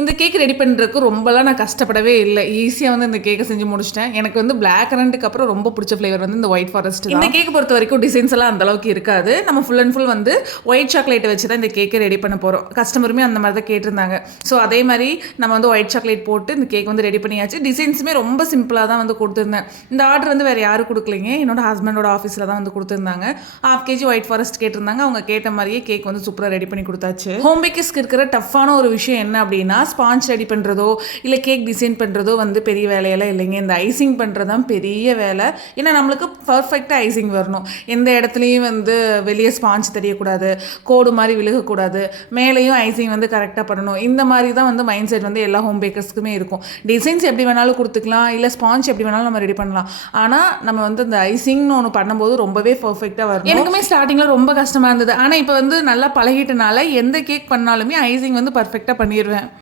இந்த cake ready பண்ணுறதுக்கு ரொம்பலாம் நான் கஷ்டப்படவே இல்லை. ஈஸியாக வந்து இந்த கேக்கை செஞ்சு முடிச்சிட்டேன். எனக்கு வந்து பிளாக் கரண்ட்டுக்கு அப்புறம் ரொம்ப பிடிச்ச ஃப்ளேவர் வந்து இந்த ஒயிட் ஃபாரஸ்ட். இந்த கேக்கை பொறுத்த வரைக்கும் டிசைன்ஸ் எல்லாம் அந்த அளவுக்கு இருக்காது. நம்ம ஃபுல் அண்ட் ஃபுல் வந்து ஒயிட் சாக்லேட்டை வச்சு தான் இந்த கேக்கை ரெடி பண்ண போகிறோம். கஸ்டமருமே அந்த மாதிரி தான் கேட்டிருந்தாங்க. ஸோ அதே மாதிரி நம்ம வந்து ஒயிட் சாக்லேட் போட்டு இந்த கேக் வந்து ரெடி பண்ணியாச்சு. டிசைன்ஸுமே ரொம்ப சிம்பிளாக தான் வந்து கொடுத்துருந்தேன். இந்த ஆர்டர் வந்து வேறு யாரும் கொடுக்கலைங்க. என்னோட ஹஸ்பண்டோட ஆஃபீஸில் தான் வந்து கொடுத்துருந்தாங்க. 1/2 kg ஒயிட் ஃபாரஸ்ட் கேட்டிருந்தாங்க. அவங்க கேட்ட மாதிரியே கேக் வந்து சூப்பராக ரெடி பண்ணி கொடுத்தாச்சு. ஹோம் பேக்கர்ஸ்க்கு இருக்கிற டஃப்பான ஒரு விஷயம் என்ன அப்படின்னா, ஸ்பாஞ்ச் ரெடி பண்ணுறதோ இல்லை கேக் டிசைன் பண்ணுறதோ வந்து பெரிய வேலையெல்லாம் இல்லைங்க. இந்த ஐசிங் பண்ணுறது தான் பெரிய வேலை. ஏன்னா நம்மளுக்கு பர்ஃபெக்டாக ஐசிங் வரணும். எந்த இடத்துலையும் வந்து வெளியே ஸ்பாஞ்ச் தெரியக்கூடாது, கோடு மாதிரி விழுகக்கூடாது, மேலேயும் ஐசிங் வந்து கரெக்டாக பண்ணணும். இந்த மாதிரி தான் வந்து மைண்ட் செட் வந்து எல்லா ஹோம் பேக்கர்ஸ்க்குமே இருக்கும். டிசைன்ஸ் எப்படி வேணாலும் கொடுத்துக்கலாம், இல்லை ஸ்பாஞ்ச் எப்படி வேணாலும் நம்ம ரெடி பண்ணலாம். ஆனால் நம்ம வந்து இந்த ஐசிங்னு ஒன்று பண்ணும்போது ரொம்பவே பர்ஃபெக்டாக வரும். எனக்குமே ஸ்டார்டிங்கில் ரொம்ப கஷ்டமாக இருந்தது. ஆனால் இப்போ வந்து நல்லா பழகிட்டனால எந்த கேக் பண்ணாலுமே ஐசிங் வந்து பர்ஃபெக்டாக பண்ணிடுவேன்.